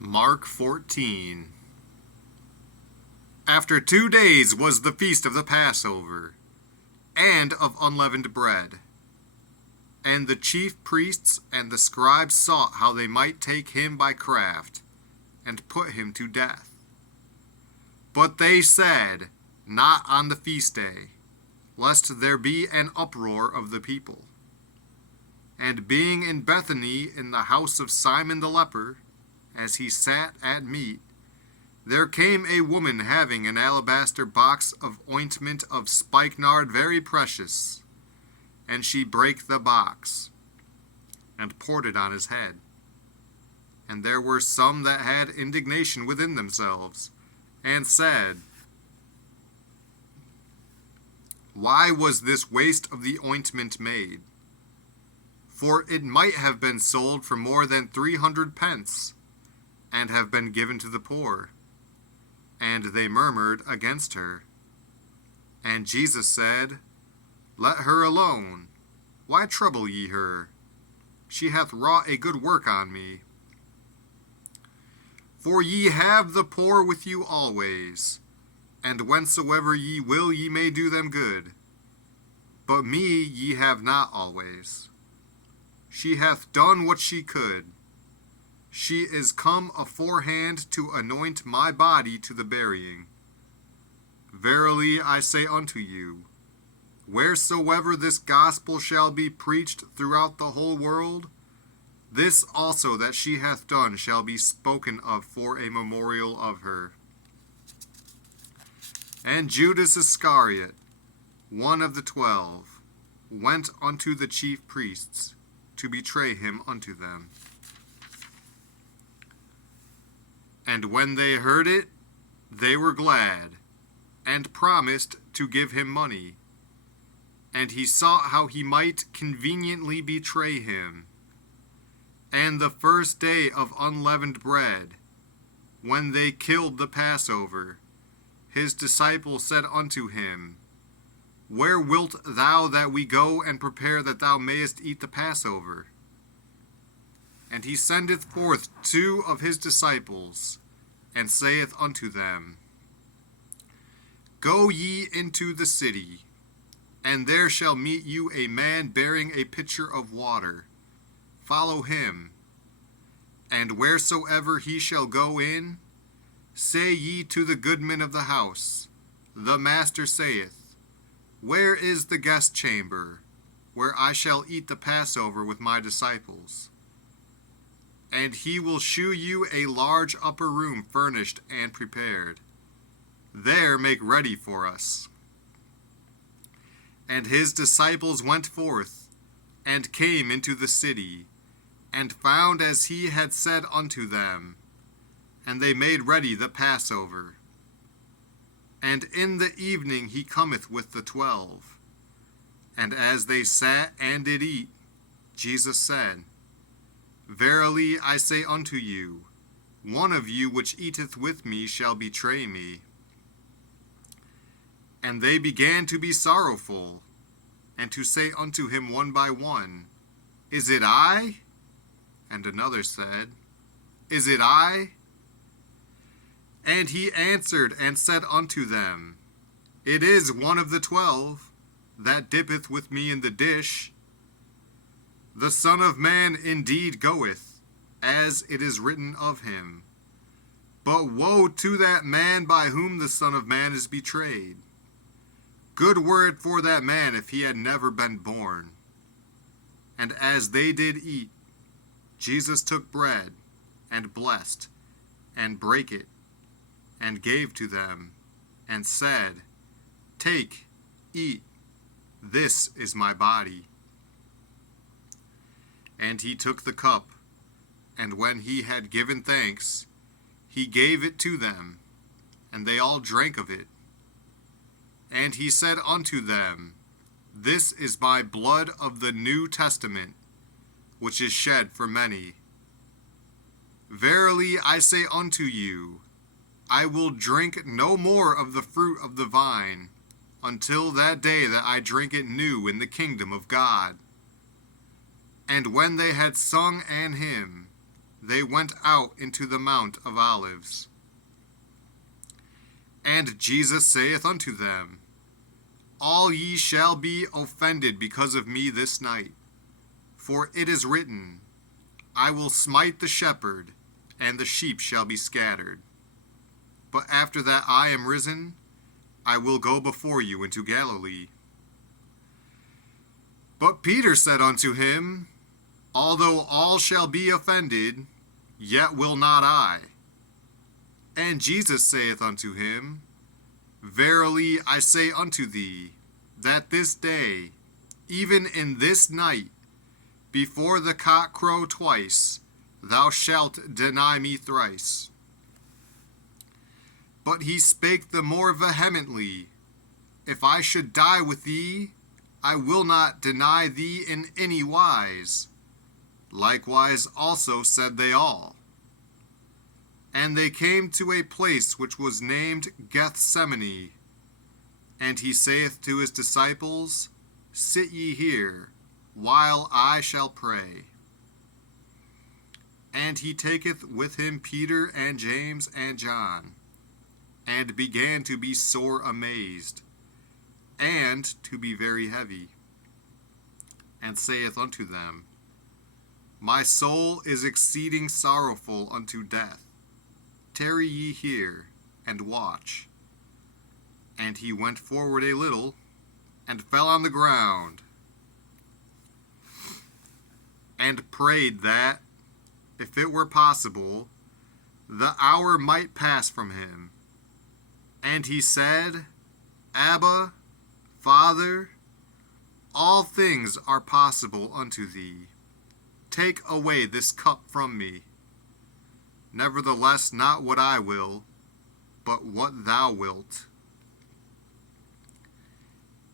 Mark 14. After 2 days was the feast of the Passover, and of unleavened bread. And the chief priests and the scribes sought how they might take him by craft, and put him to death. But they said, Not on the feast day, lest there be an uproar of the people. And being in Bethany in the house of Simon the leper, as he sat at meat, there came a woman having an alabaster box of ointment of spikenard very precious, and she brake the box, and poured it on his head. And there were some that had indignation within themselves, and said, Why was this waste of the ointment made? For it might have been sold for more than 300 pence, and have been given to the poor. And they murmured against her. And Jesus said, Let her alone. Why trouble ye her? She hath wrought a good work on me. For ye have the poor with you always, and whensoever ye will ye may do them good. But me ye have not always. She hath done what she could. She is come aforehand to anoint my body to the burying. Verily I say unto you, wheresoever this gospel shall be preached throughout the whole world, this also that she hath done shall be spoken of for a memorial of her. And Judas Iscariot, one of the 12, went unto the chief priests to betray him unto them. And when they heard it, they were glad, and promised to give him money. And he sought how he might conveniently betray him. And the first day of unleavened bread, when they killed the Passover, his disciples said unto him, Where wilt thou that we go and prepare that thou mayest eat the Passover? And he sendeth forth 2 of his disciples, and saith unto them, Go ye into the city, and there shall meet you a man bearing a pitcher of water. Follow him. And wheresoever he shall go in, say ye to the goodman of the house, The master saith, Where is the guest chamber, where I shall eat the Passover with my disciples? And he will shew you a large upper room furnished and prepared. There make ready for us. And his disciples went forth, and came into the city, and found as he had said unto them, and they made ready the Passover. And in the evening he cometh with the 12. And as they sat and did eat, Jesus said, Verily I say unto you, one of you which eateth with me shall betray me. And they began to be sorrowful, and to say unto him one by one, Is it I? And another said, Is it I? And he answered and said unto them, It is one of the 12, that dippeth with me in the dish. The Son of Man indeed goeth, as it is written of him. But woe to that man by whom the Son of Man is betrayed. Good were it for that man if he had never been born. And as they did eat, Jesus took bread, and blessed, and brake it, and gave to them, and said, Take, eat, this is my body. And he took the cup, and when he had given thanks, he gave it to them, and they all drank of it. And he said unto them, This is my blood of the New Testament, which is shed for many. Verily I say unto you, I will drink no more of the fruit of the vine, until that day that I drink it new in the kingdom of God. And when they had sung an hymn, they went out into the Mount of Olives. And Jesus saith unto them, All ye shall be offended because of me this night. For it is written, I will smite the shepherd, and the sheep shall be scattered. But after that I am risen, I will go before you into Galilee. But Peter said unto him, Although all shall be offended, yet will not I. And Jesus saith unto him, Verily I say unto thee, that this day, even in this night, before the cock crow twice, thou shalt deny me thrice. But he spake the more vehemently, If I should die with thee, I will not deny thee in any wise. Likewise also said they all. And they came to a place which was named Gethsemane. And he saith to his disciples, Sit ye here, while I shall pray. And he taketh with him Peter and James and John, and began to be sore amazed, and to be very heavy, and saith unto them, My soul is exceeding sorrowful unto death. Tarry ye here, and watch. And he went forward a little, and fell on the ground, and prayed that, if it were possible, the hour might pass from him. And he said, Abba, Father, all things are possible unto thee. Take away this cup from me. Nevertheless, not what I will, but what thou wilt.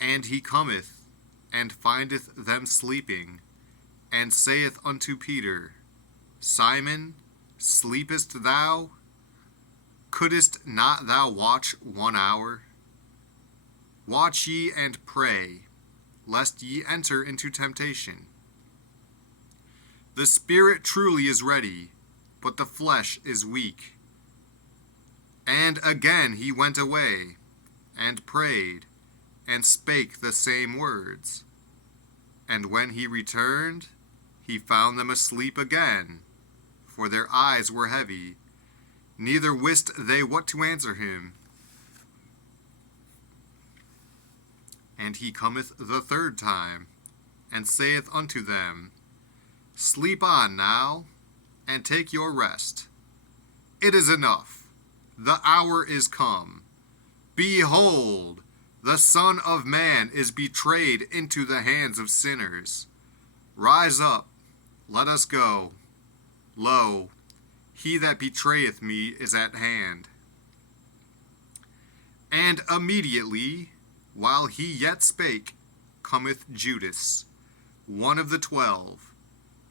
And he cometh, and findeth them sleeping, and saith unto Peter, Simon, sleepest thou? Couldest not thou watch 1 hour? Watch ye and pray, lest ye enter into temptation. The spirit truly is ready, but the flesh is weak. And again he went away, and prayed, and spake the same words. And when he returned, he found them asleep again, for their eyes were heavy, neither wist they what to answer him. And he cometh the third time, and saith unto them, Sleep on now, and take your rest. It is enough. The hour is come. Behold, the Son of Man is betrayed into the hands of sinners. Rise up, let us go. Lo, he that betrayeth me is at hand. And immediately, while he yet spake, cometh Judas, one of the 12,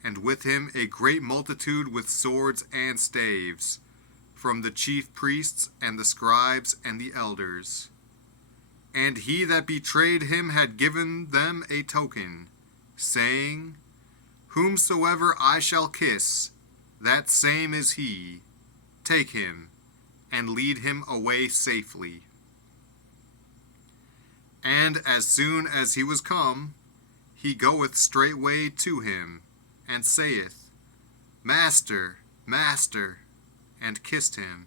and with him a great multitude with swords and staves, from the chief priests and the scribes and the elders. And he that betrayed him had given them a token, saying, Whomsoever I shall kiss, that same is he. Take him, and lead him away safely. And as soon as he was come, he goeth straightway to him, and saith, Master, Master, and kissed him.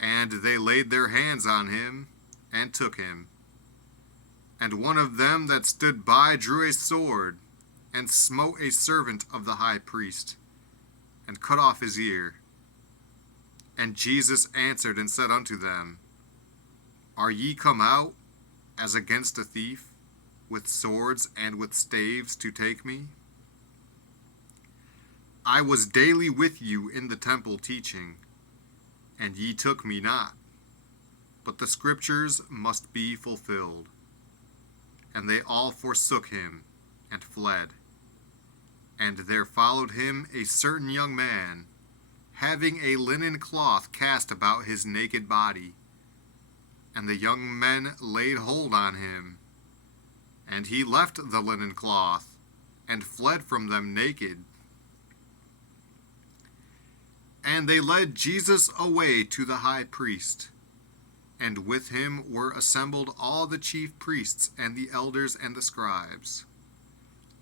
And they laid their hands on him, and took him. And one of them that stood by drew a sword, and smote a servant of the high priest, and cut off his ear. And Jesus answered and said unto them, Are ye come out, as against a thief, with swords and with staves to take me? I was daily with you in the temple teaching, and ye took me not. But the scriptures must be fulfilled. And they all forsook him, and fled. And there followed him a certain young man, having a linen cloth cast about his naked body. And the young men laid hold on him. And he left the linen cloth, and fled from them naked. And they led Jesus away to the high priest. And with him were assembled all the chief priests and the elders and the scribes.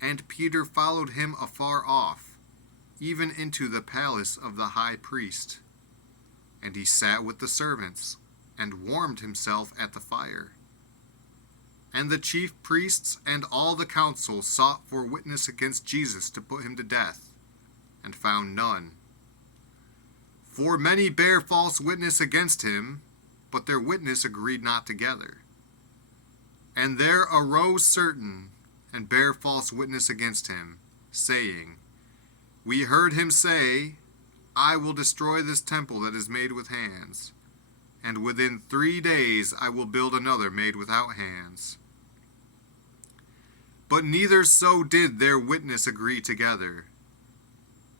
And Peter followed him afar off, even into the palace of the high priest. And he sat with the servants, and warmed himself at the fire. And the chief priests and all the council sought for witness against Jesus to put him to death, and found none. For many bare false witness against him, but their witness agreed not together. And there arose certain, and bare false witness against him, saying, We heard him say, I will destroy this temple that is made with hands, and within 3 days I will build another made without hands. But neither so did their witness agree together.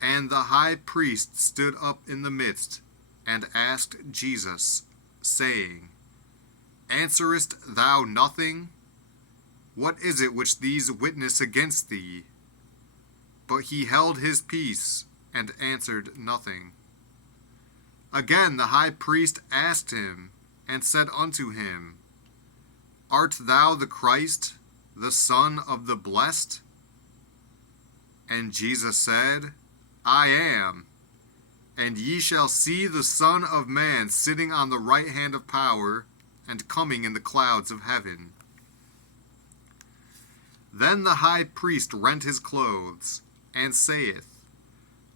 And the high priest stood up in the midst, and asked Jesus, saying, Answerest thou nothing? What is it which these witness against thee? But he held his peace, and answered nothing. Again the high priest asked him, and said unto him, Art thou the Christ, the Son of the Blessed? And Jesus said, I am. And ye shall see the Son of Man sitting on the right hand of power, and coming in the clouds of heaven. Then the high priest rent his clothes, and saith,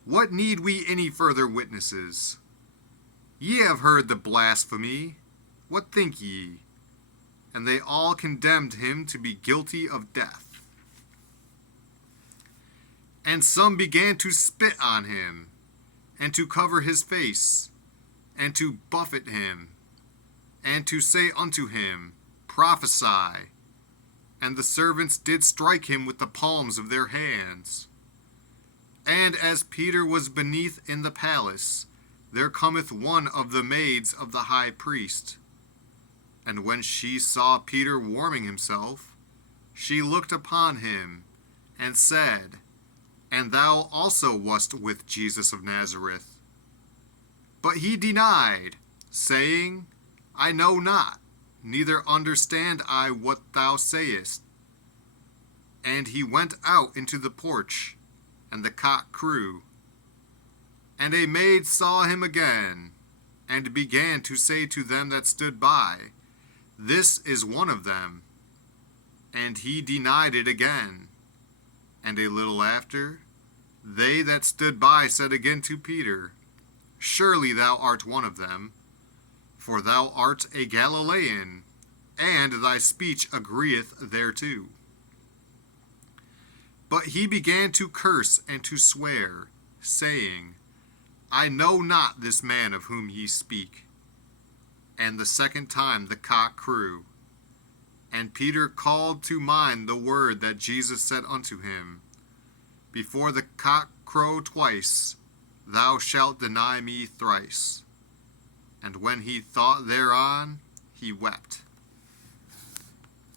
What need we any further witnesses? Ye have heard the blasphemy. What think ye? And they all condemned him to be guilty of death. And some began to spit on him, and to cover his face, and to buffet him, and to say unto him, Prophesy. And the servants did strike him with the palms of their hands. And as Peter was beneath in the palace, there cometh one of the maids of the high priest. And when she saw Peter warming himself, she looked upon him, and said, And thou also wast with Jesus of Nazareth. But he denied, saying, I know not, neither understand I what thou sayest. And he went out into the porch, and the cock crew. And a maid saw him again, and began to say to them that stood by, This is one of them. And he denied it again. And a little after, they that stood by said again to Peter, Surely thou art one of them, for thou art a Galilean, and thy speech agreeth thereto. But he began to curse and to swear, saying, I know not this man of whom ye speak. And the second time the cock crew. And Peter called to mind the word that Jesus said unto him, Before the cock crow twice, thou shalt deny me thrice. And when he thought thereon, he wept.